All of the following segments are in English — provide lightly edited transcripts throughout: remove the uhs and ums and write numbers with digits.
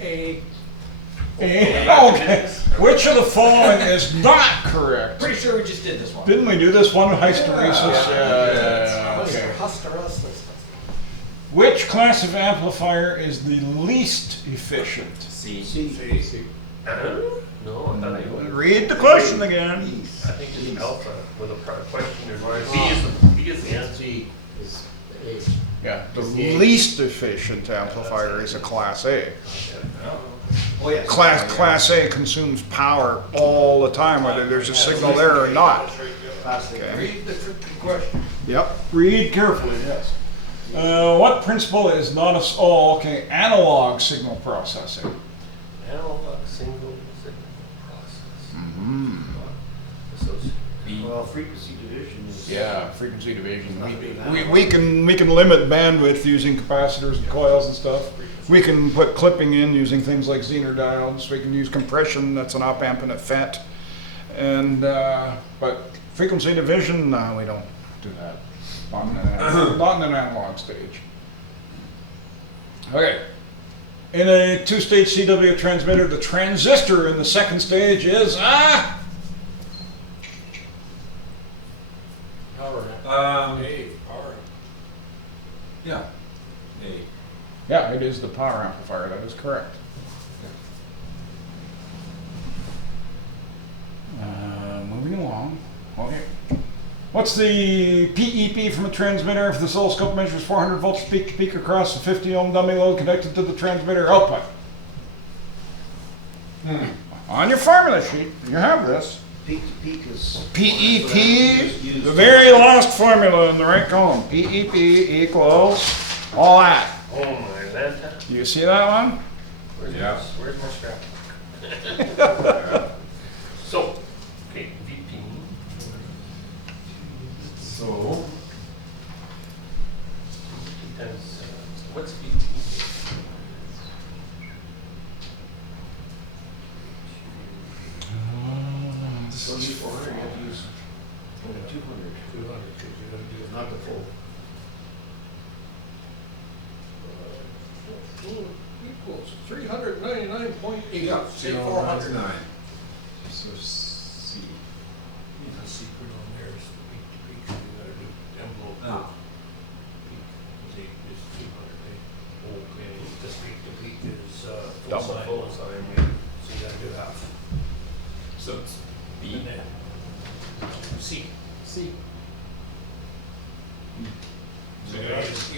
A. Okay. Which of the following is not correct? Pretty sure we just did this one. Didn't we do this one, hysteresis? Yeah. Okay. Hysteresis. Which class of amplifier is the least efficient? C. No, I thought it was. Read the question again. I think it's alpha with a question or B is the answer. Is A. Yeah, the least efficient amplifier is a Class A. Oh, yeah. Class A consumes power all the time, whether there's a signal there or not. Okay. Read the question. Yep. Read carefully. Yes. What principle is not a analog signal processing? Analog single signal process. Mm-hmm. Well, frequency division is. Yeah, frequency division. We can limit bandwidth using capacitors and coils and stuff. We can put clipping in using things like Zener diodes. We can use compression. That's an op amp and a FET. And but frequency division, no, we don't do that. Not in an analog stage. Okay. In a two-stage CW transmitter, the transistor in the second stage is Power. A. Power. Yeah. A. yeah, it is the power amplifier. That is correct. Moving along. Okay. What's the PEP from a transmitter if the oscilloscope measures 400 volts peak to peak across a 50 ohm dummy load connected to the transmitter output? On your formula sheet, you have this. Peak to peak is. PEP, the very last formula in the right column. PEP equals all that. Oh my lanta. You see that one? Where's my scrap? So, okay, VP. So. Times, what's VP? So you 400, you have to use only 200. 200, because you're going to do not the full. Equals 399.8. Yeah, Say 400. 9. So C. The secret on there is the peak to peak, so you gotta do envelope. Ah. Peak is 200. Okay, this peak to peak is full Double. sine. Full sine, So you gotta do half. So it's B. And then C. C. So you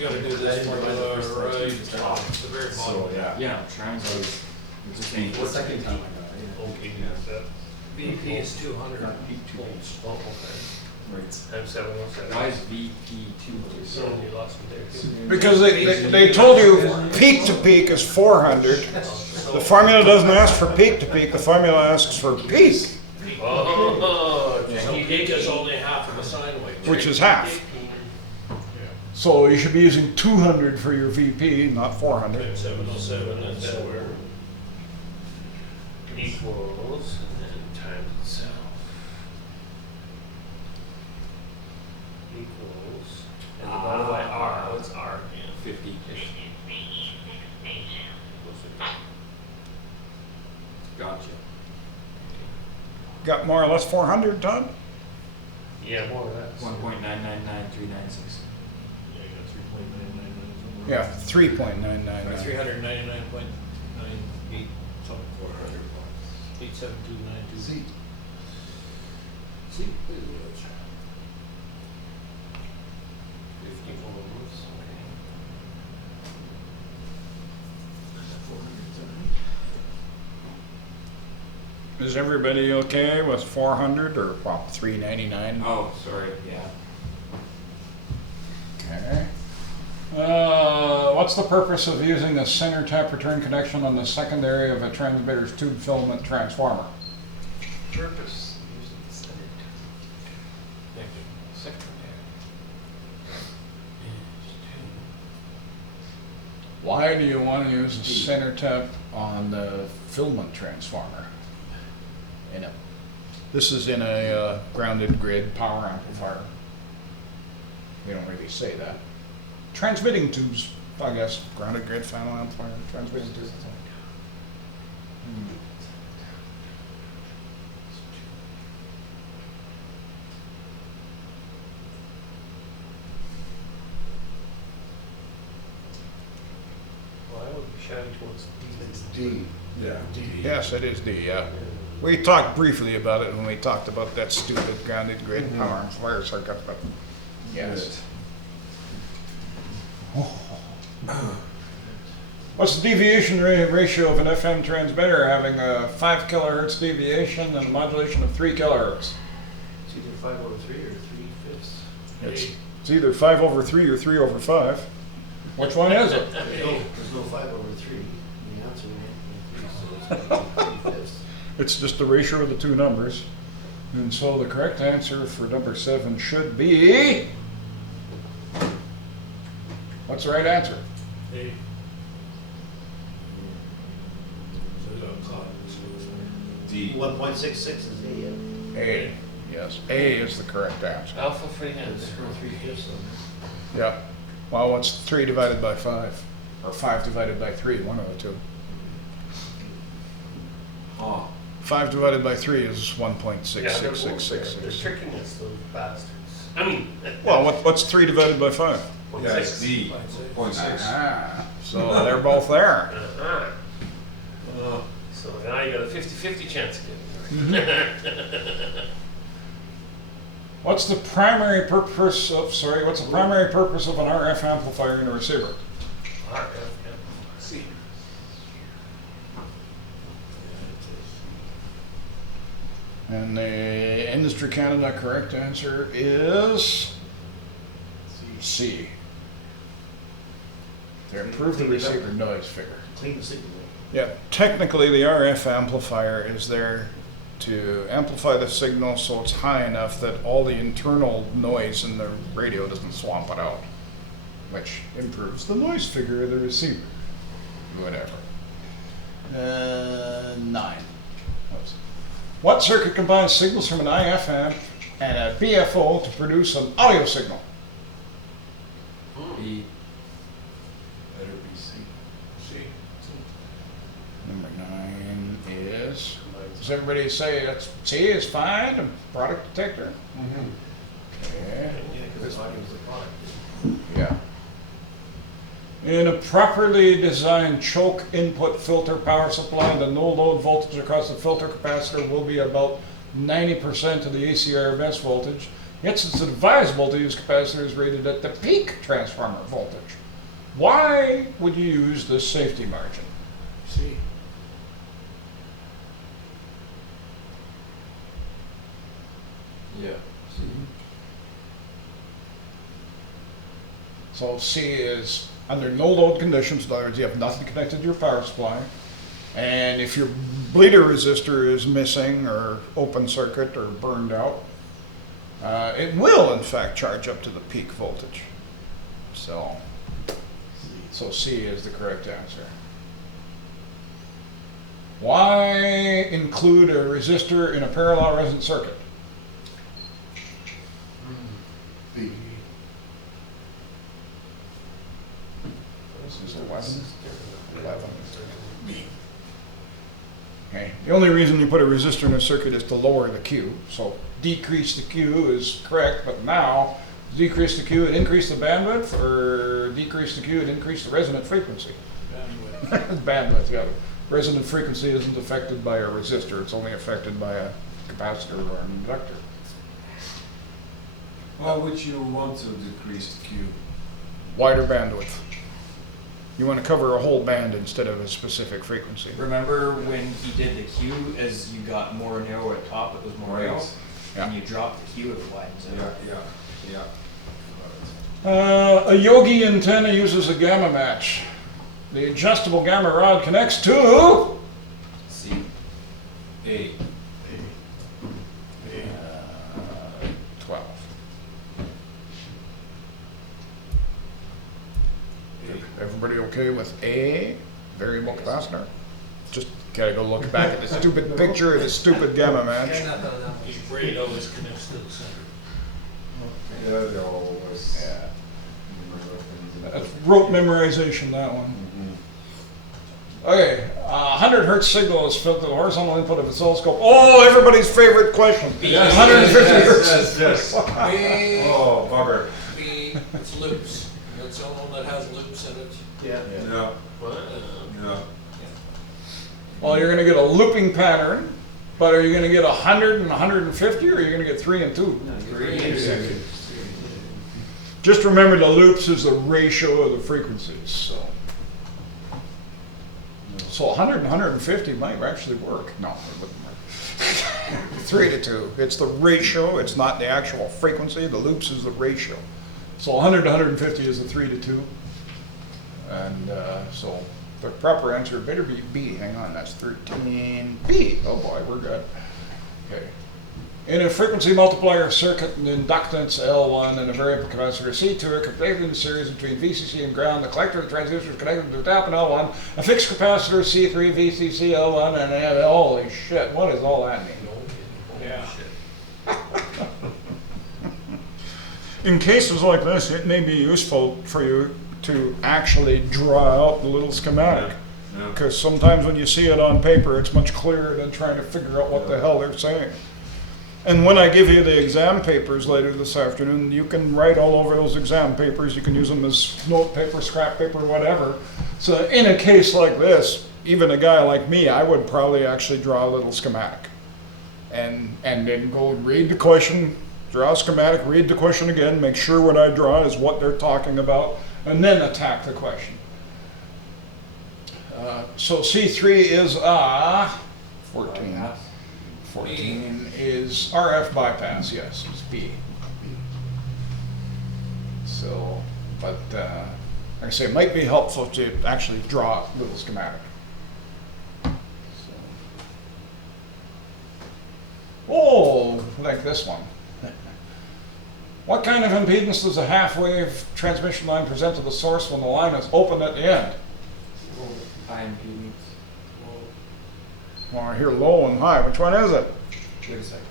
gotta do this formula right top, the very bottom. So, yeah. Yeah, triangle. It's just The second time I got it. Okay, yeah. VP is 200 Not peak to peak. volts. Oh, okay. Right. Times 717. Why is VP2? So you lost me there too. Because they told you peak to peak is 400. The formula doesn't ask for peak to peak. The formula asks for peak, Oh, So peak is only half of a sine wave. which is half. So you should be using 200 for your VP, not 400. Times 707, and then we're equals and then times itself equals and divided by R. What's R? 50. Gotcha. Got more or less 400, Todd? Yeah, more or less. 1.999396. Yeah, 3.999. 399.98 something 400. 87292. C. See? 50 volts. Is everybody okay with 400 or what, 399? Oh, sorry, yeah. Okay. What's the purpose of using a center tap return connection on the secondary of a transmitter's tube filament transformer? Purpose. Thank you. Why do you want to use a center tap on the filament transformer? This is in a grounded grid power amplifier. We don't really say that. Transmitting tubes, I guess, grounded grid final amplifier, transmitting tubes. which one's D. Yeah. Yes, it is D, yeah. We talked briefly about it when we talked about that stupid grounded grid power amplifier circuit, but yes. What's the deviation ratio of an FM transmitter having a 5 kilohertz deviation and a modulation of 3 kilohertz? It's either 5/3 or 3/5. It's either 5/3 or 3/5. Which one is it? There's no 5/3. The answer is 1/3, so it's gonna be 3/5. It's just the ratio of the two numbers. And so the correct answer for number 7 should be... What's the right answer? A. So it's on clock, so it's D. 1.66 is A. A. Yes, A is the correct answer. Alpha freehand. It's 3/5 on Yeah. Well, what's 3 divided by 5? Or 5 divided by 3, one of the two. Oh. 5 divided by 3 is Yeah, they're 1.66666. tricking us, those bastards. I mean. Well, what's 3 divided by 5? Yeah, it's D. 0.6. Ah, so they're both there. Uh-huh. So now you got a 50-50 chance of getting it right. What's the primary purpose of an RF amplifier in a receiver? RF, yeah. C. And the Industry Canada correct answer is C. To improve the receiver noise figure. Clean the signal. Yeah, technically the RF amplifier is there to amplify the signal so it's high enough that all the internal noise in the radio doesn't swamp it out, which improves the noise figure of the receiver. Whatever. 9. Oops. What circuit combines signals from an IF amp and a BFO to produce an audio signal? B. Better be C. C. Number 9 is... Does everybody say that's C is fine, a product detector? Mm-hmm. Okay. Yeah, because audio is the product. Yeah. In a properly designed choke input filter power supply, the no load voltage across the filter capacitor will be about 90% of the VE6RHS voltage. Yet it's advisable to use capacitors rated at the peak transformer voltage. Why would you use this safety margin? C. Yeah. So C is under no load conditions, in other words, you have nothing connected to your power supply. And if your bleeder resistor is missing or open circuit or burned out, it will in fact charge up to the peak voltage. So C is the correct answer. Why include a resistor in a parallel resonant circuit? B. This is 11. Okay. The only reason you put a resistor in a circuit is to lower the Q. So decrease the Q is correct, but now decrease the Q and increase the bandwidth, or decrease the Q and increase the resonant frequency? Bandwidth. Bandwidth, yeah. Resonant frequency isn't affected by a resistor, it's only affected by a capacitor or an inductor. Why would you want to decrease the Q? Wider bandwidth. You want to cover a whole band instead of a specific frequency. Remember when he did the Q, as you got more narrow at top, it was more narrow? Yeah. When you drop the Q, it widens out. Yeah. A Yogi antenna uses a gamma match. The adjustable gamma rod connects to C. A. 12. Everybody okay with A, variable capacitor? Just gotta go look back at the stupid picture of the stupid gamma match. The braid always connects to the center. Yeah, they always. Yeah. That's rote memorization, that one. Okay, 100 hertz signal is fed to the horizontal input of a oscilloscope. Oh, everybody's favorite question. 150 hertz. Yes. B. Oh, bugger. B. It's loops. It's the only one that has loops in it. Yeah. Yeah. What? Yeah. Well, you're gonna get a looping pattern, but are you gonna get 100 and 150, or are you gonna get 3 and 2? No, Three you're intersections. Just remember the loops is the ratio of the frequencies, so. So 100 and 150 might actually work. No, it wouldn't work. 3 to 2. It's the ratio, it's not the actual frequency. The loops is the ratio. So 100 to 150 is a 3 to 2. And so the proper answer better be B. Hang on, that's 13. B. Oh boy, we're good. Okay. In a frequency multiplier circuit, an inductance L1 and a variable capacitor C2 are connected in a series between VCC and ground. The collector of the transistor is connected to the tap and L1. A fixed capacitor C3, VCC, L1, and holy shit, what does all that mean? Yeah. In cases like this, it may be useful for you to actually draw out the little schematic. Yeah. Because sometimes when you see it on paper, it's much clearer than trying to figure out what the hell they're saying. And when I give you the exam papers later this afternoon, you can write all over those exam papers. You can use them as note paper, scrap paper, whatever. So in a case like this, even a guy like me, I would probably actually draw a little schematic. And then go and read the question, draw a schematic, read the question again, make sure what I draw is what they're talking about, and then attack the question. So C3 is 14. 14 is RF bypass, yes, it's B. So, but like I say, it might be helpful to actually draw a little schematic. So. Oh, like this one. What kind of impedance does a half-wave transmission line present to the source when the line is open at the end? high impedance. Well, I hear low and high. Which one is it? Wait a second.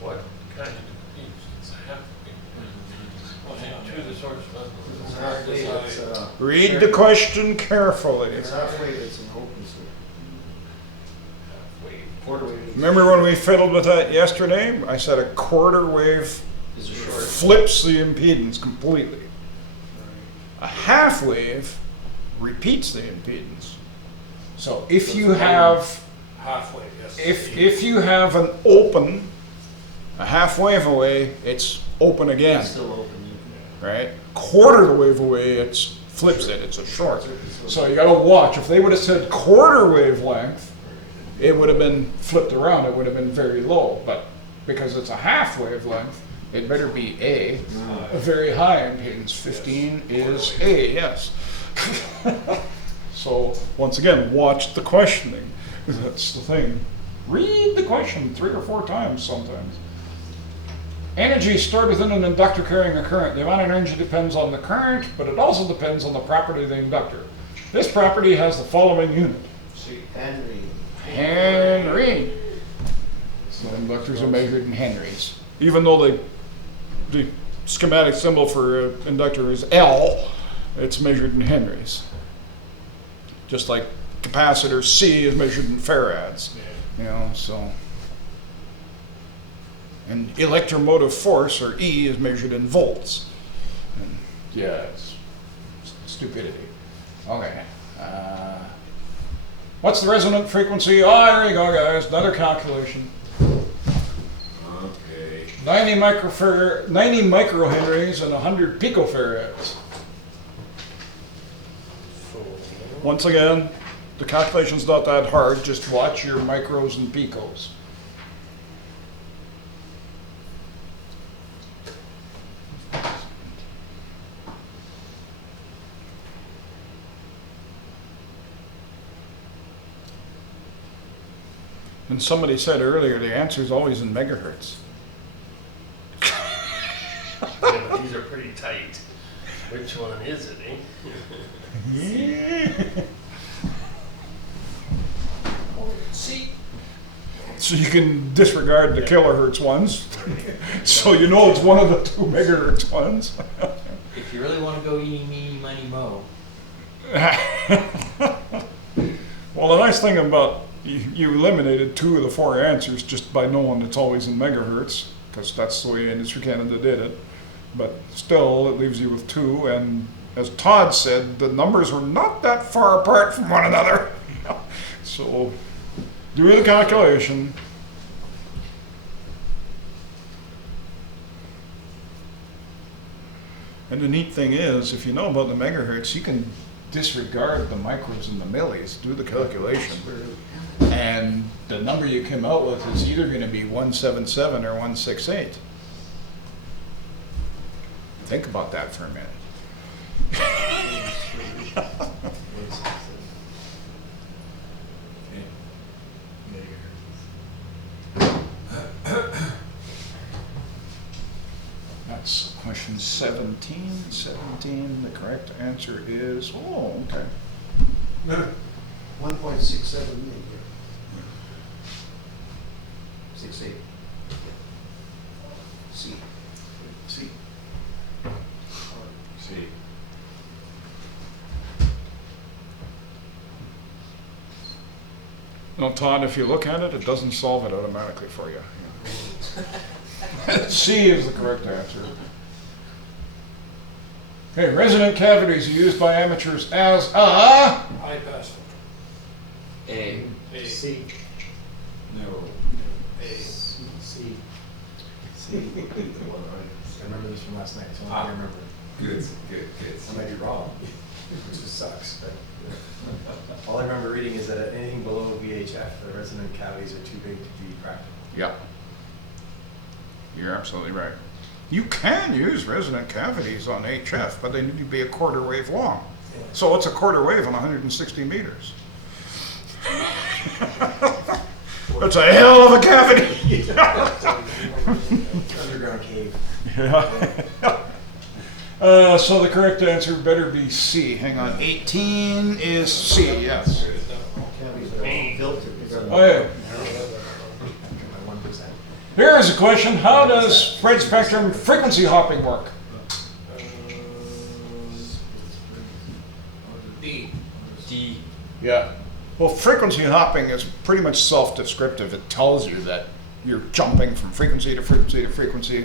What kind of impedance? It's a half impedance. Well, to the source, It's halfway, it's, Read the question carefully. it's halfway, it's an open circuit. halfway. Quarter wave. Remember when we fiddled with that yesterday? I said a quarter wave Is a short. flips the impedance completely. A half wave repeats the impedance. So if you have Halfway, yes. if you have an open, a half wave away, it's open again, It's still open. right? Quarter the wave away, it flips it. It's a short. So you got to watch. If they would have said quarter wavelength, it would have been flipped around. It would have been very low. But because it's a half wavelength, it better be A very high impedance. 15 is A. Yes. So once again, watch the questioning. That's the thing. Read the question 3 or 4 times sometimes. Energy stored within an inductor carrying a current. The amount of energy depends on the current, but it also depends on the property of the inductor. This property has the following unit. See, Henry. Henry. So inductors are measured in henries. Even though the schematic symbol for an inductor is L, it's measured in henries. Just like capacitor C is measured in farads. You know, so. And electromotive force, or E, is measured in volts. And yeah, it's stupidity. Okay. What's the resonant frequency? Oh, there you go, guys. Another calculation. Okay. 90 microhenries and 100 picofarads. So, Once again, the calculation's not that hard. Just watch your micros and picos. And somebody said earlier, the answer is always in megahertz. Yeah, but these are pretty tight. Which one is it, eh? see, So you can disregard the kilohertz ones. So you know it's one of the 2 megahertz ones. If you really want to go eeny, meeny, miny, mo. Well, the nice thing about you eliminated 2 of the 4 answers just by knowing it's always in megahertz, because that's the way Industry Canada did it. But still, it leaves you with 2, and as Todd said, the numbers were not that far apart from one another. So do the calculation. And the neat thing is, if you know about the megahertz, you can disregard the micros and the millis, do the calculation. And the number you came out with is either going to be 177 or 168. Think about that for a minute. That's question 17. 17, the correct answer is, oh, okay. 1.67 million. 68. C. C. See. No, Todd, if you look at it, it doesn't solve it automatically for you. C is the correct answer. Okay, resonant cavities are used by amateurs as a... High pass filter. A. A. C. No. A. C. I remember this from last night, so I Ah. can't remember. Good. I might be wrong, which just sucks, but all I remember reading is that anything below VHF, the resonant cavities are too big to be practical. Yep. You're absolutely right. You can use resonant cavities on HF, but they need to be a quarter wave long. So it's a quarter wave on 160 meters. That's a hell of a cavity. Underground cave. Yeah. So the correct answer better be C. Hang on. 18 is C, yes. Cavities are all built to. Oh, yeah. My 1%. Here is a question. How does spread spectrum frequency hopping work? D. D. Yeah. Well, frequency hopping is pretty much self-descriptive. It tells you that you're jumping from frequency to frequency to frequency,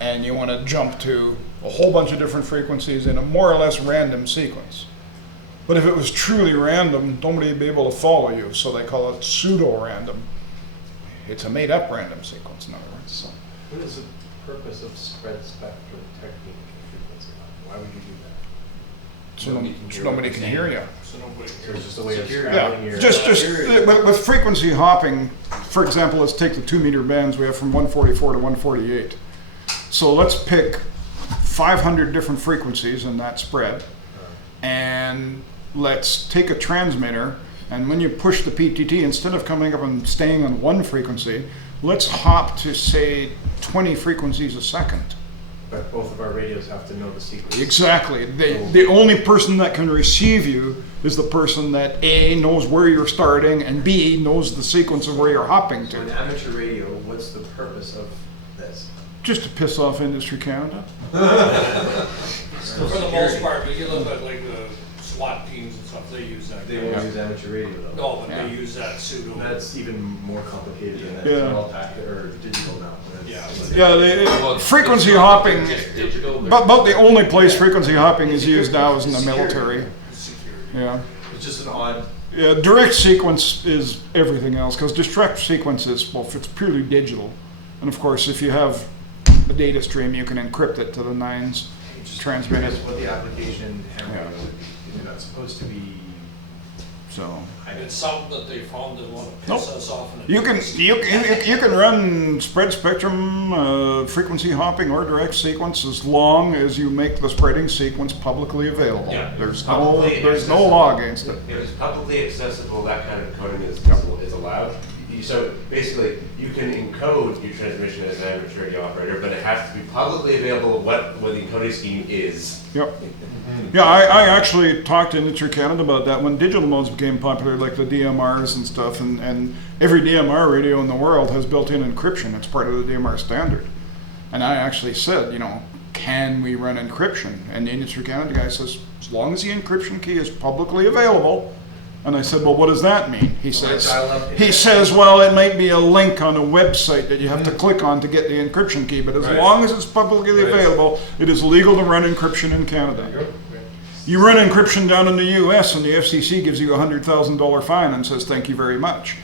and you want to jump to a whole bunch of different frequencies in a more or less random sequence. But if it was truly random, nobody would be able to follow you, so they call it pseudo-random. It's a made-up random sequence, in other words. So. What is the purpose of spread spectrum technique frequency? Why would you do that? So nobody can hear you. So nobody. So it's just a way of Security. scrambling Yeah, your... just with frequency hopping, for example, let's take the 2-meter bands we have from 144 to 148. So let's pick 500 different frequencies in that spread, and let's take a transmitter, and when you push the PTT, instead of coming up and staying on one frequency, let's hop to, say, 20 frequencies a second. But both of our radios have to know the sequence. Exactly. The only person that can receive you is the person that A, knows where you're starting, and B, knows the sequence of where you're hopping So in to. amateur radio, what's the purpose of this? Just to piss off Industry Canada. For the most part, but you look at like the SWAT teams and stuff, they use that. They won't use amateur radio though. No, but Yeah. they use that pseudo. That's even more complicated than that. Yeah. They're all tactical or digital now. Yeah, Yeah, frequency hopping, Just digital. about the only place frequency hopping is used now is in the military. security. Yeah. It's just an odd. Yeah, direct sequence is everything else, because direct sequence is, well, it's purely digital. And of course, if you have a data stream, you can encrypt it to the nines, transmit it. What the application hammer Yeah. would be. You're not supposed to be. So. It's something that they found that want to Nope. piss us off. And You can run spread spectrum, frequency hopping, or direct sequence as long as you make the spreading sequence publicly available. Yeah, There's publicly no accessible. law against it. If it's publicly accessible, that kind of encoding is allowed. So basically, you can encode your transmission as an amateur radio operator, but it has to be publicly available what the encoding scheme is. Yep. Yeah, I actually talked to Industry Canada about that when digital modes became popular, like the DMRs and stuff, and every DMR radio in the world has built-in encryption. It's part of the DMR standard. And I actually said, can we run encryption? And the Industry Canada guy says, as long as the encryption key is publicly available. And I said, well, what does that mean? He says, well, it might be a link on a website that you have to click on to get the encryption key, but as Right. long as it's publicly Right. available, it is legal to run encryption in Canada. You run encryption down in the US and the FCC gives you a $100,000 fine and says thank you very much.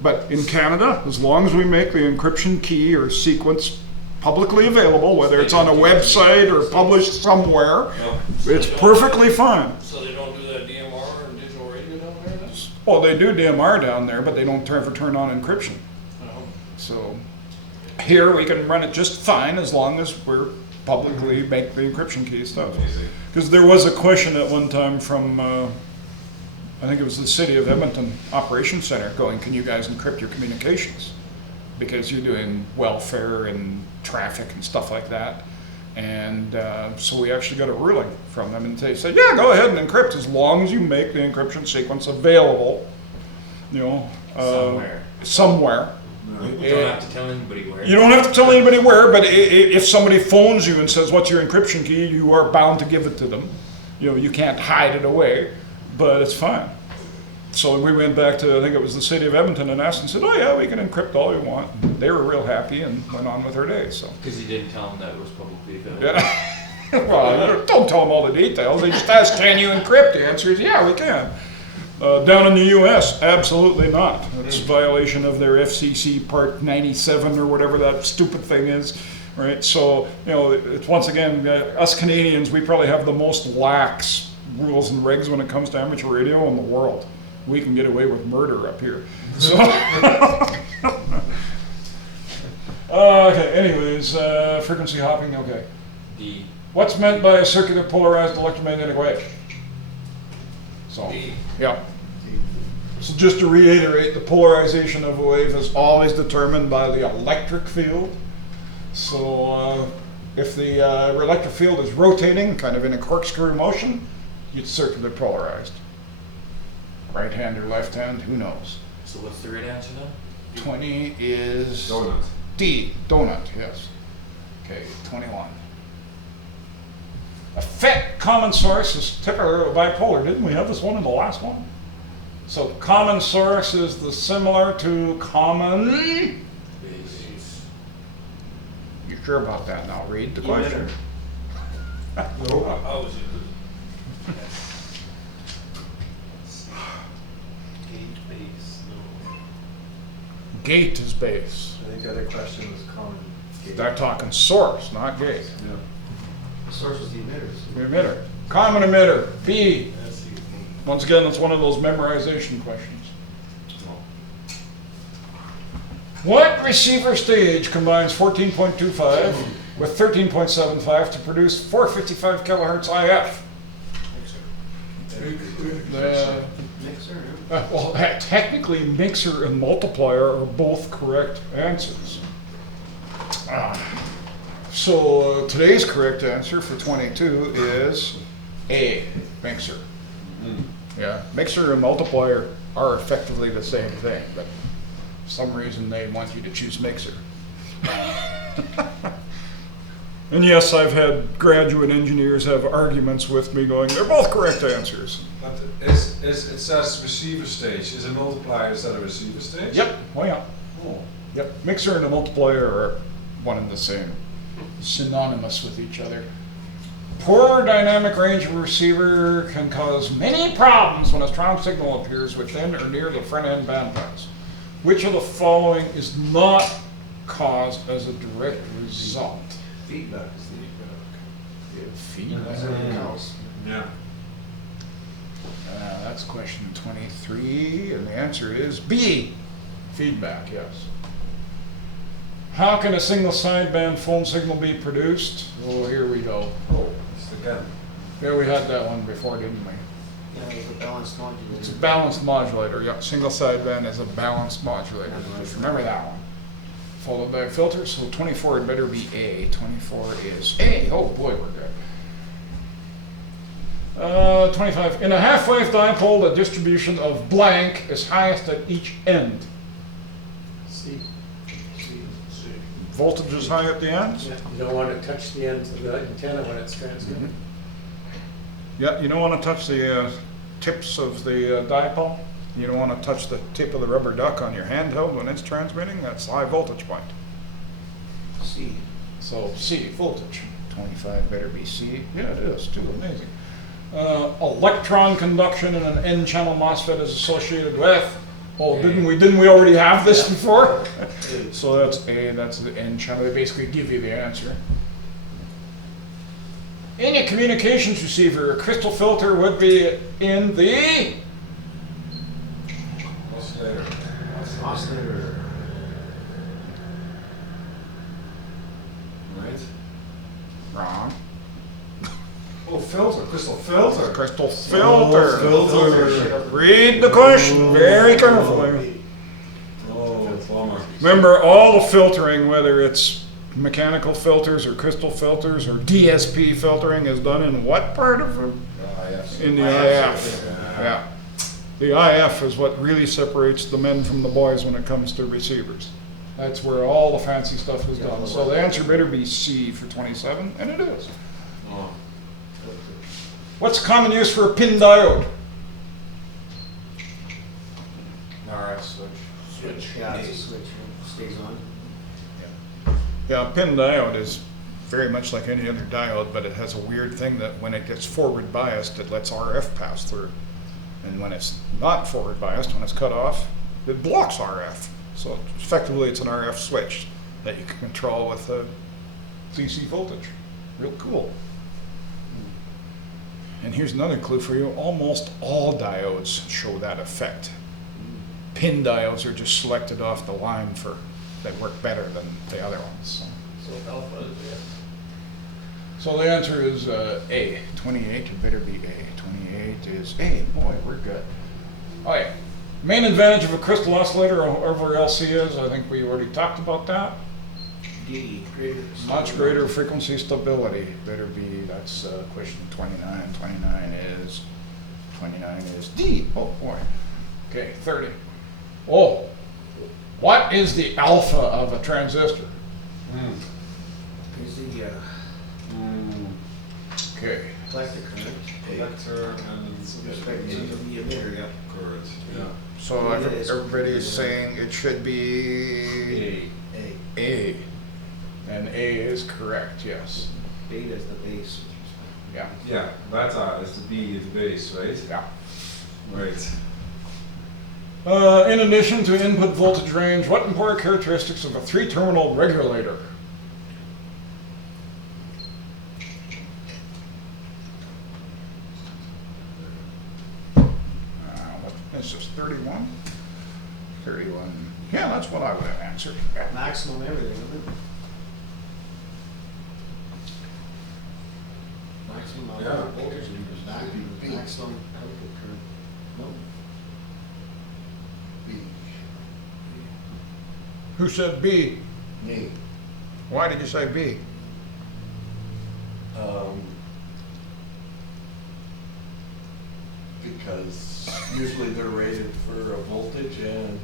But in Canada, as long as we make the encryption key or sequence publicly available, whether it's on a website or published somewhere, it's perfectly fine. So they don't do that DMR and digital radio down there then? Well, they do DMR down there, but they don't ever turn on encryption. No. So here we can run it just fine as long as we're publicly make the encryption key stuff. Because there was a question at one time from, I think it was the City of Edmonton Operations Center going, can you guys encrypt your communications? Because you're doing welfare and traffic and stuff like that. And so we actually got a ruling from them and they said, yeah, go ahead and encrypt as long as you make the encryption sequence available, you know, somewhere. You don't have to tell anybody where. You don't have to tell anybody where, but if somebody phones you and says, what's your encryption key, you are bound to give it to them. You know, you can't hide it away, but it's fine. So we went back to, I think it was the City of Edmonton and asked and said, oh yeah, we can encrypt all you want. They were real happy and went on with their day, so. Because you didn't tell them that it was publicly available. Yeah. Well, don't tell them all the details. They just ask, can you encrypt? The answer is, yeah, we can. Down in the U.S., absolutely not. It's a violation of their FCC Part 97 or whatever that stupid thing is, right? So, you know, it's once again, us Canadians, we probably have the most lax rules and regs when it comes to amateur radio in the world. We can get away with murder up here. So, okay. Anyways, frequency hopping. Okay. D. What's meant by a circular polarized electromagnetic wave? So, yeah. So just to reiterate, the polarization of a wave is always determined by the electric field. So if the electric field is rotating, kind of in a corkscrew motion, it's circular polarized. Right hand or left hand, who knows? So what's the right answer then? 20 is Donut. D, donut, yes. Okay, 21. A FET common source is typical of bipolar. Didn't we have this one in the last one? So common source is the similar to common. You sure about that now? Read the question. How was it? Gate base, no. Gate is base. I think the other question was common gate. They're talking source, not gate. Yeah. The source was the emitters. The emitter. Common emitter, B. That's the thing. Once again, that's one of those memorization questions. What receiver stage combines 14.25 with 13.75 to produce 455 kilohertz IF? The, Mixer, well, technically, mixer and multiplier are both correct answers. So today's correct answer for 22 is A, mixer. Yeah, mixer and multiplier are effectively the same thing, but for some reason they want you to choose mixer. And yes, I've had graduate engineers have arguments with me going, they're both correct answers. But it says receiver stage. Is a multiplier, is that a receiver stage? Yep, oh yeah. Oh. Yep, mixer and a multiplier are one and the same, synonymous with each other. Poor dynamic range of a receiver can cause many problems when a strong signal appears within or near the front end bandpass. Which of the following is not caused as a direct result? feedback is the Feedback. Yeah. That's question 23, and the answer is B, feedback, yes. How can a single sideband phone signal be produced? Oh, here we go. Oh, it's again. Yeah, we had that one before, didn't we? Yeah, it's a balanced modulator. It's a balanced modulator, yeah. Single sideband is a balanced modulator. Just remember that one. Followed by a filter, so 24 had better be A. 24 is A. Oh boy, we're good. 25. In a half-wave dipole, the distribution of blank is highest at each end. C. Voltage is high at the ends? Yeah, you don't want to touch the ends of the antenna when it's transmitting. Yeah, you don't want to touch the tips of the dipole. You don't want to touch the tip of the rubber duck on your handheld when it's transmitting. That's high voltage point. C. So C, voltage. 25 better be C. Yeah, it is too. Amazing. Electron conduction in an N-channel MOSFET is associated with. Oh, didn't we already have this before? So that's A, that's the N-channel. They basically give you the answer. In a communications receiver, a crystal filter would be in the Oscillator. Oscillator. Right? wrong. Oh, filter, crystal filter. Crystal filter. Filter. Read the question very carefully. Oh, bummer. Remember, all the filtering, whether it's mechanical filters or crystal filters or DSP filtering, is done in what part of it? Yes. In the IF. Yeah. The IF is what really separates the men from the boys when it comes to receivers. That's where all the fancy stuff is done. So the answer better be C for 27, and it is. Oh. What's the common use for a pin diode? RF switch. Switch. Yeah, it's a switch, stays on. Yeah, a pin diode is very much like any other diode, but it has a weird thing that when it gets forward biased, it lets RF pass through. And when it's not forward biased, when it's cut off, it blocks RF. So effectively, it's an RF switch that you can control with a DC voltage. Real cool. And here's another clue for you. Almost all diodes show that effect. Pin diodes are just selected off the line for, they work better than the other ones. So alpha is, yeah. So the answer is A. 28, it better be A. 28 is A. Boy, we're good. Oh yeah. Main advantage of a crystal oscillator over LC is, I think we already talked about that. D, greater. Much greater frequency stability. Better be, that's question 29. 29 is D. Oh boy. Okay, 30. Oh, what is the alpha of a transistor? Is the Okay. collector current. Collector and Respect to the emitter, yeah. current. Yeah. So everybody is saying it should be A. A. And A is correct, yes. Beta is the base. Yeah. Yeah, beta is the B, the base, right? Yeah. Right. In addition to input voltage range, what important characteristics of a three-terminal regulator? What is this, 31? 31. Yeah, that's what I would have answered. Maximum everything, isn't it? Maximum Yeah. output voltage and maximum output current. No. Who said B? Me. Why did you say B? Because usually they're rated for a voltage and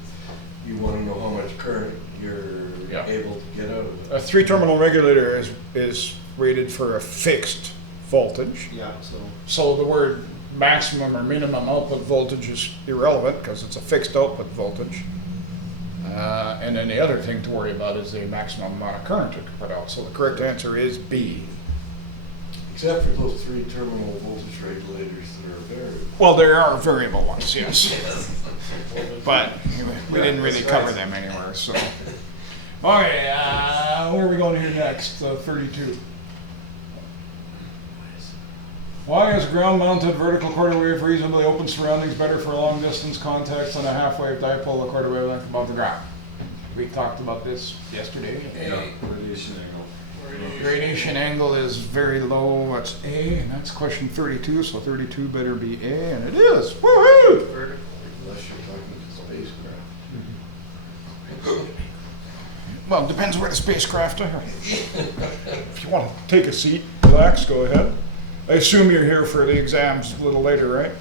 you want to know how much current you're Yeah. able to get out of it. A three-terminal regulator is rated for a fixed voltage. Yeah, so. So the word maximum or minimum output voltage is irrelevant because it's a fixed output voltage. And then the other thing to worry about is the maximum amount of current it can put out. So the correct answer is B. Except for those three terminal voltage regulators that are variable. Well, there are variable ones, yes. But we didn't really cover them anywhere, so. Okay, where are we going here next? 32. Why is ground-mounted vertical quarter wave reasonably open surroundings better for long distance contacts than a half-wave dipole a quarter wavelength above the ground? We talked about this yesterday. Yeah, radiation angle. Radiation angle is very low. That's A, and that's question 32. So 32 better be A, and it is. Woohoo! Unless you're talking spacecraft. Well, it depends where the spacecraft are. If you want to take a seat, relax, go ahead. I assume you're here for the exams a little later, right?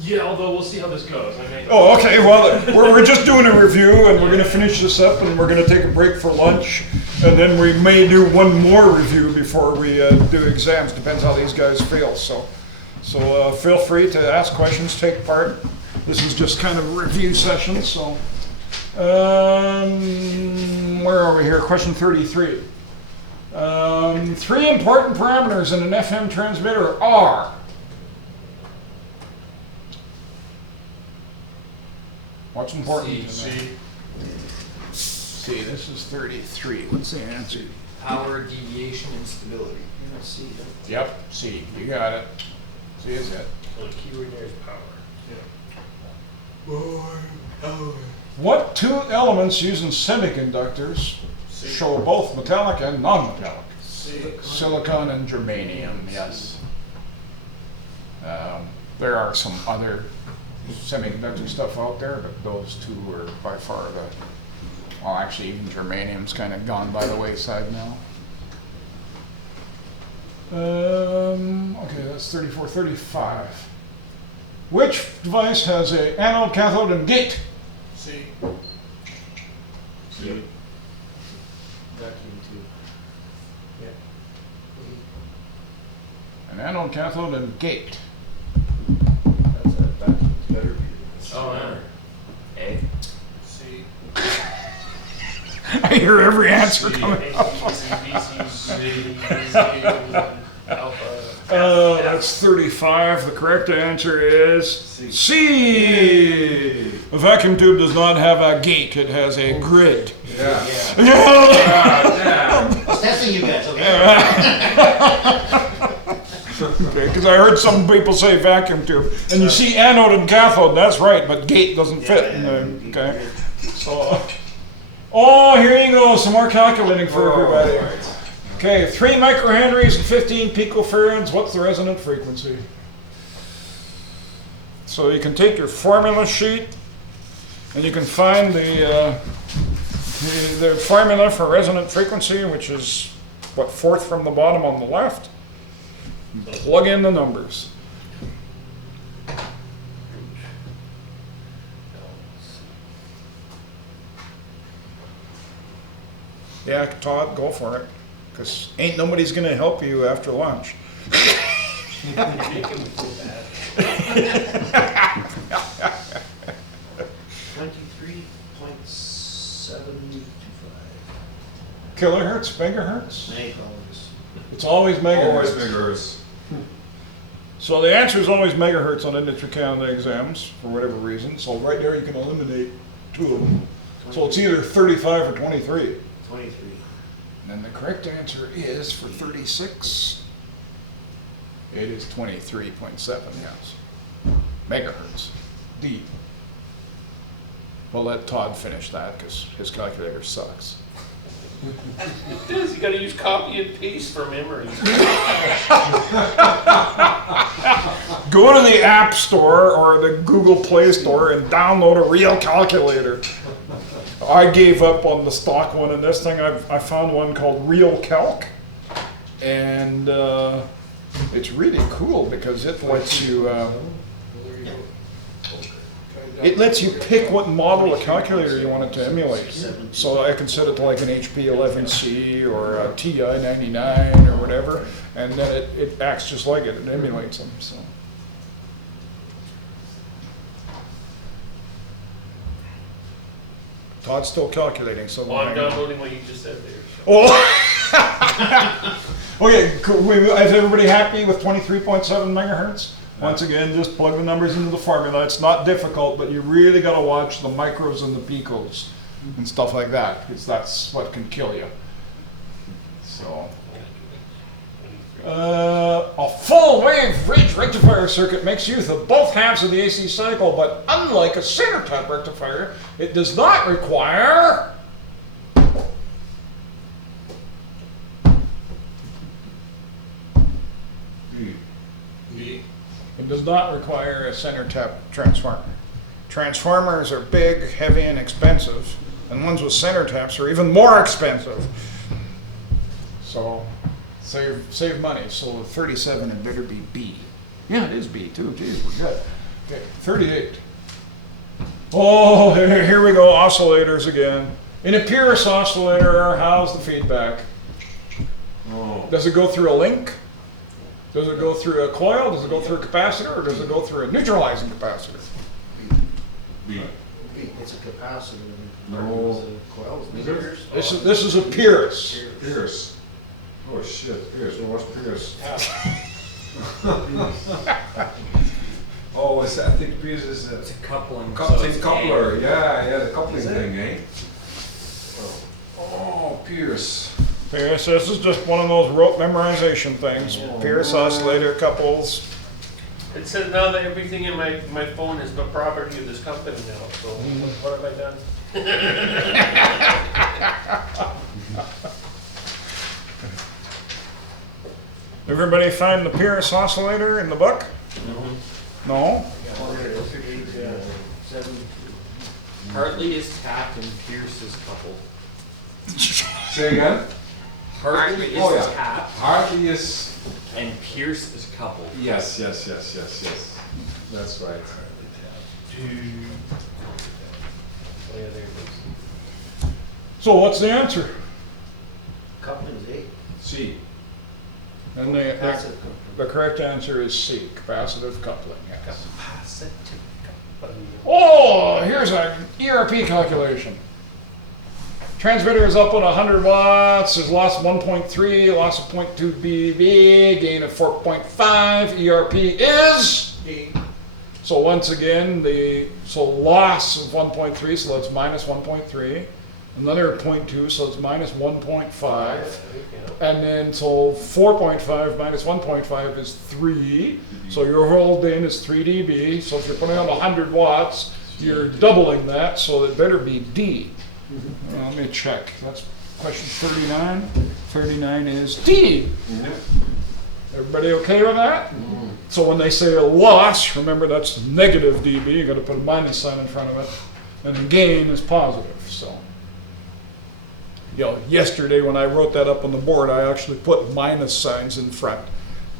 Yeah, although we'll see how this goes. I may. Oh, okay. Well, we're just doing a review, and we're going to finish this up, and we're going to take a break for lunch, and then we may do one more review before we do exams. Depends how these guys feel. So feel free to ask questions, take part. This is just kind of a review session. So where are we here? Question 33. 3 important parameters in an FM transmitter are What's important? C. See, this is 33. What's the answer? Power, deviation, and stability. Yeah, see, Yep, C. You got it. C is it. So the keyword there is power. What two elements used in semiconductors show both metallic and non-metallic? Silicon and germanium, yes. There are some other semiconductor stuff out there, but those two are by far the, well, actually even germanium's kind of gone by the wayside now. Okay, that's 34, 35. Which device has a anode, cathode, and gate? C. Vacuum tube. An anode, cathode, and gate. That's a vacuum, better be. Oh, yeah. A. C. I hear every answer A, coming. B, C, B, C, D, alpha. That's 35. The correct answer is C. A vacuum tube does not have a gate. It has a grid. Yeah. I was testing you guys, okay? Because I heard some people say vacuum tube, and you see anode and cathode. That's right, but gate doesn't fit. Okay. So, oh, here you go. Some more calculating for everybody. Okay, 3 microhenries and 15 picofarads. What's the resonant frequency? So you can take your formula sheet and you can find the formula for resonant frequency, which is what, 4th from the bottom on the left. Plug in the numbers. Yeah, Todd, go for it. Because ain't nobody's going to help you after lunch. You're making me feel bad. 23.725. Kilohertz, megahertz? Megahertz. It's always megahertz. Always megahertz. So the answer is always megahertz on industry Canada exams for whatever reason. So right there you can eliminate 2 of them. So it's either 35 or 23. 23. And then the correct answer is for 36. It is 23.7, yes. Megahertz. D. We'll let Todd finish that because his calculator sucks. It does. You got to use copy and paste for memory. Go to the App Store or the Google Play Store and download a real calculator. I gave up on the stock one in this thing. I found one called Real Calc, and it's really cool because it lets you pick what model of calculator you want it to emulate. So I can set it to like an HP 11C or a TI 99 or whatever, and then it acts just like it. It emulates them. So. Todd's still calculating, so Oh, I'm downloading what you just said there. Oh. Okay, cool. Is everybody happy with 23.7 megahertz? Once again, just plug the numbers into the formula. It's not difficult, but you really got to watch the micros and the picos and stuff like that, because that's what can kill you. So, a full wave bridge rectifier circuit makes use of both halves of the AC cycle, but unlike a center tap rectifier, it does not require It does not require a center tap transformer. Transformers are big, heavy, and expensive, and ones with center taps are even more expensive. So save money. So 37 had better be B. Yeah, it is B too. Geez, we're good. Okay, 38. Oh, here we go. Oscillators again. In a Pierce oscillator, how's the feedback? Oh. Does it go through a link? Does it go through a coil? Does it go through a capacitor? Or does it go through a neutralizing capacitor? B. It's a capacitor. No. Coils, Is it? meters. This is a Pierce. Pierce. Oh shit, Pierce. Well, what's Pierce? Oh, I think Pierce is It's a coupling. so coupling it's coupler. A. Yeah, the coupling thing, eh? Oh, Pierce. Pierce, this is just one of those rote memorization things. Oh, Pierce boy. oscillator couples. It says now that everything in my phone is the property of this company now, so what have I done? Everybody find the Pierce oscillator in the book? No? Hartley is tapped and Pierce is coupled. Say again? Hartley is Oh, yeah. tapped Hartley is. and Pierce is coupled. Yes. That's right. Oh, yeah, there it is. So what's the answer? Coupling is A. C. And Passive coupling. the correct answer is C, capacitive coupling, yes. Capacitive coupling. Oh, here's an ERP calculation. Transmitter is up on 100 watts, there's loss of 1.3, loss of 0.2 dB, gain of 4.5, ERP is D. So once again, loss of 1.3, so that's minus 1.3. Another 0.2, so it's minus 1.5. And then, so 4.5 minus 1.5 is 3. So your whole gain is 3 dB. So if you're putting on 100 watts, you're doubling that, so it better be D. Well, let me check. That's question 39. 39 is D. Everybody okay with that? So when they say a loss, remember that's negative dB, you gotta put a minus sign in front of it. And the gain is positive, so. Yesterday when I wrote that up on the board, I actually put minus signs in front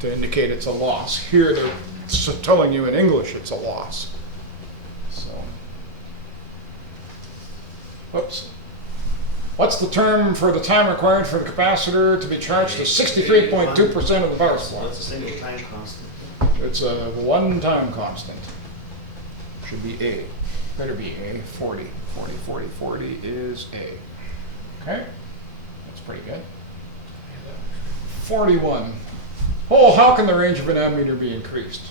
to indicate it's a loss. Here they're telling you in English it's a loss. So. Whoops. What's the term for the time required for the capacitor to be charged to 63.2% of the power supply? That's a single time constant. It's a one-time constant. Should be A. Better be A. 40. 40 is A. Okay? That's pretty good. 41. Oh, how can the range of an ammeter be increased?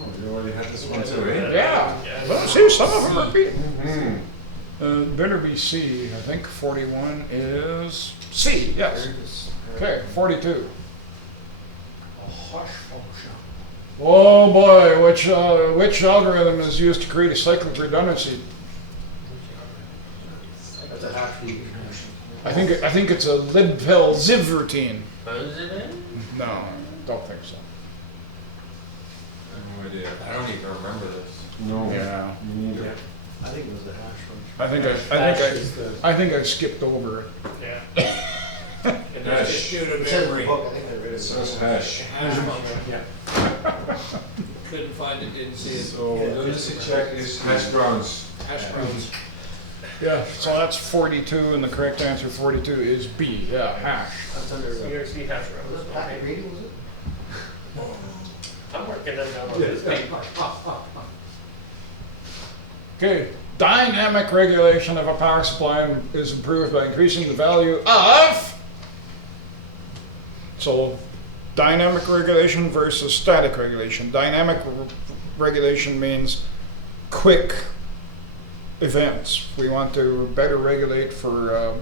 Oh, you already had this one too, eh? Yeah. Well, see, some of them repeat. Mm-hmm. Better be C. I think 41 is C. Yes. Okay, 42. A hush function. Oh boy, which algorithm is used to create a cyclic redundancy? That's a half D. I think it's a Lidfeld-Ziv routine. No, don't think so. No idea. I don't even remember this. No. Yeah. Me neither. I think it was the hash function. I think I skipped over it. Yeah. Hash. It says in the book, I think I read it. So it's hash. Couldn't find it, didn't see it. So redundancy check is hash browns. Hash browns. Yeah, so that's 42, and the correct answer 42 is B. Yeah, hash. That's under, was ERC hash it packet rounds. reading, was it? I'm working that down on this paper. Okay, dynamic regulation of a power supply is improved by increasing the value of. So, dynamic regulation versus static regulation. Dynamic regulation means quick events. We want to better regulate for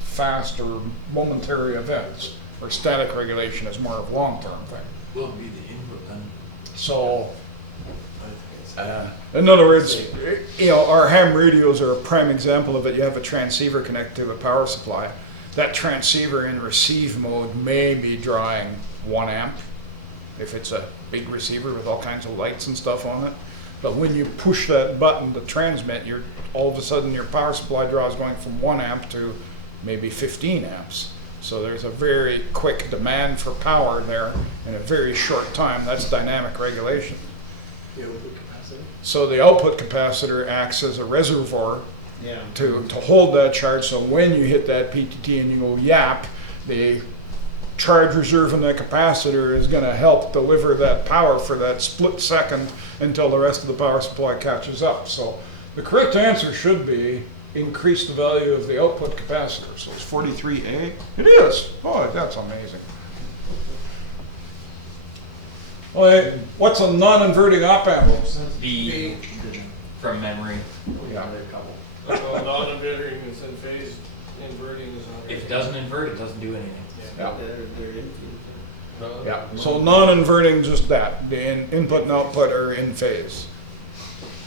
fast or momentary events. Or static regulation is more of a long-term thing. Will be the input then. So, in other words, our ham radios are a prime example of it. You have a transceiver connected to a power supply. That transceiver in receive mode may be drawing 1 amp if it's a big receiver with all kinds of lights and stuff on it. But when you push that button to transmit, all of a sudden your power supply draw is going from 1 amp to maybe 15 amps. So there's a very quick demand for power there in a very short time. That's dynamic regulation. The output capacity? So the output capacitor acts as a reservoir Yeah. to hold that charge. So when you hit that PTT and you go yap, the charge reserve in that capacitor is going to help deliver that power for that split second until the rest of the power supply catches up. So the correct answer should be increase the value of the output capacitor. So it's 43A. It is. Oh, that's amazing. Wait, what's a non-inverting op amp? B from memory. Yeah. So non-inverting is in phase, inverting is on. If it doesn't invert, it doesn't do anything. Yeah. They're in. Yeah, so non-inverting, just that, the input and output are in phase.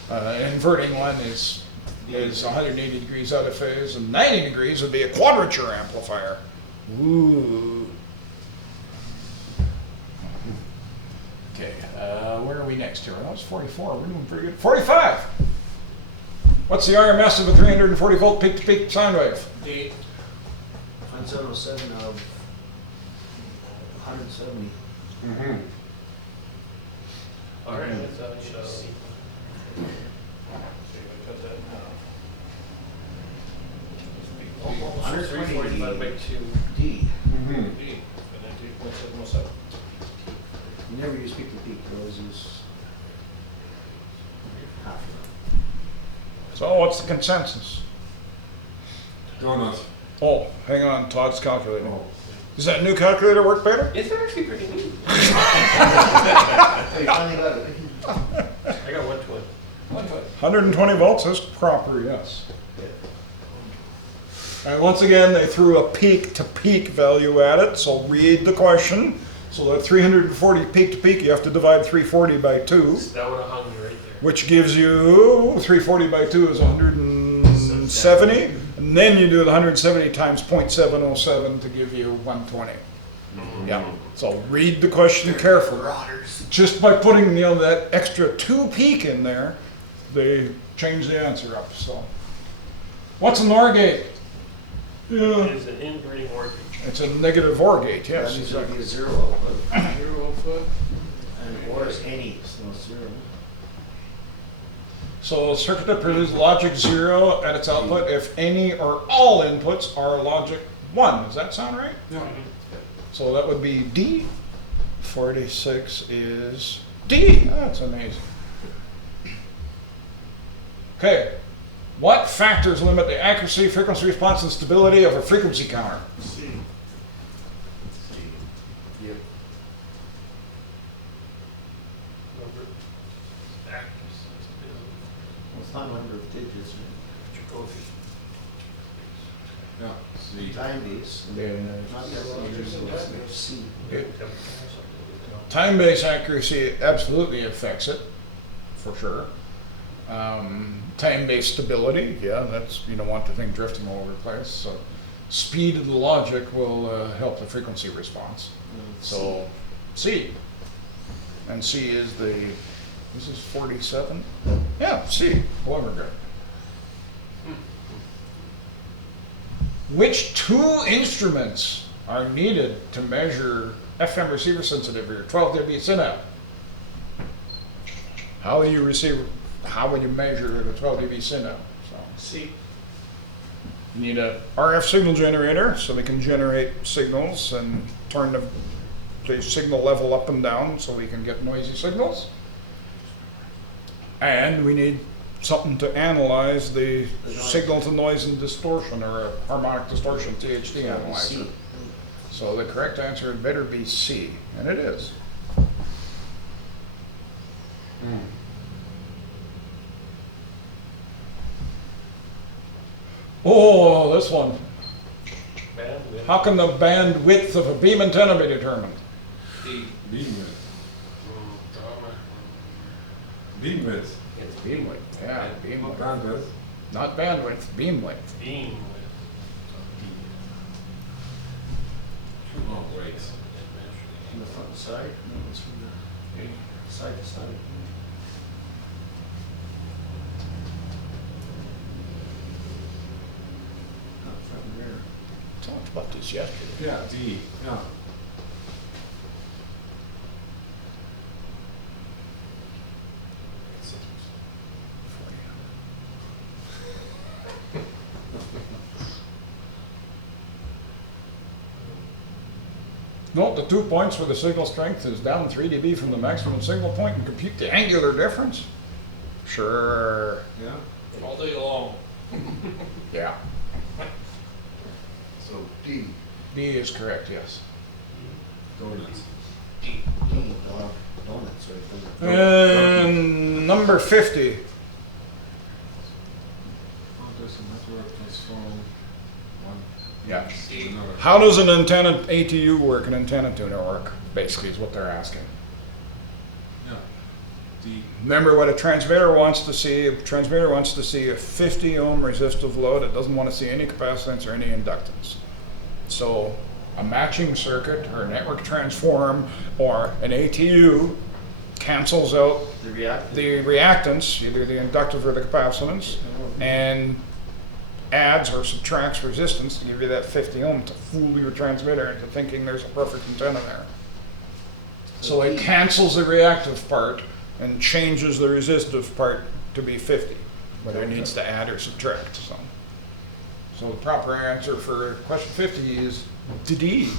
Inverting one is 180 degrees out of phase, and 90 degrees would be a quadrature amplifier. Ooh. Okay, where are we next here? That was 44, we're doing pretty good. 45! What's the RMS of a 340 volt peak-to-peak sine wave? D. On 707 of 170. Mm-hmm. All right, that's on, so. See if I cut that now. Almost 340 divided by 2. D. Mm-hmm. D, and then 2.707. You never use peak to peak, you always use half. So what's the consensus? Donut. Oh, hang on, Todd's calculating. Oh. Does that new calculator work better? It's actually pretty neat. Oh, you finally got it. I got 120. 120 volts is proper, yes. And once again, they threw a peak-to-peak value at it, so read the question. So that 340 peak-to-peak, you have to divide 340 by 2, That would have hung you right there. which gives you, 340 by 2 is 170, and then you do the 170 times 0.707 to give you 120. Yeah, so read the question carefully. Just by putting, that extra 2 peak in there, they change the answer up, so. What's an OR gate? It Yeah. is an inverting OR gate. It's a negative OR gate, That yes. means it'll be a 0 output. 0 foot. And or is any, so 0. So a circuit that produces logic 0 at its output if any or all inputs are logic 1. Does that sound right? Yeah. So that would be D. 46 is D. That's amazing. Okay. What factors limit the accuracy, frequency response, and stability of a frequency counter? C. Yep. Number. Accuracy, stability. Well, it's not number of digits, Your coefficient. Yeah. See. time base. Not necessarily, so it's C. Time base accuracy absolutely affects it, for sure. Time base stability, yeah, that's, you don't want the thing drifting all over the place. So speed of the logic will help the frequency response. So C. And C is this is 47? Yeah, C. Well, we're good. Which 2 instruments are needed to measure FM receiver sensitivity or 12 dB SYNAP? How will you measure the 12 dB SYNAP? So C. you need a RF signal generator so they can generate signals and turn the signal level up and down so we can get noisy signals. And we need something to analyze the signal to noise and distortion, or a harmonic distortion THD analyzer. C. So the correct answer had better be C, and it is. Oh, this one. Bandwidth. How can the bandwidth of a beam antenna be determined? D. Beam width. Drama. Beam width. It's beam width. Yeah, beam Not width. bandwidth. Not bandwidth, beam width. Beam width. Oh, wait. From the front and side? No, it's from the side to side. Not front and rear. Talked about this yesterday. Yeah, D. Yeah. Note the 2 points where the signal strength is down 3 dB from the maximum signal point and compute the angular difference. Sure. Yeah. All day long. Yeah. So D. D is correct, yes. Donuts. D. D, donut. And number 50. How does the network transform one? Yeah. to another? How does an antenna ATU work, an antenna tuner work, basically is what they're asking. Yeah. The Remember what a transmitter wants to see. A transmitter wants to see a 50 ohm resistive load. It doesn't want to see any capacitance or any inductance. So a matching circuit or a network transform or an ATU cancels out The react. the reactance, either the inductive or the capacitance, and adds or subtracts resistance to give you that 50 ohm to fool your transmitter into thinking there's a perfect antenna there. So it cancels the reactive part and changes the resistive part to be 50, whether it needs to add or subtract. So the proper answer for question 50 is D.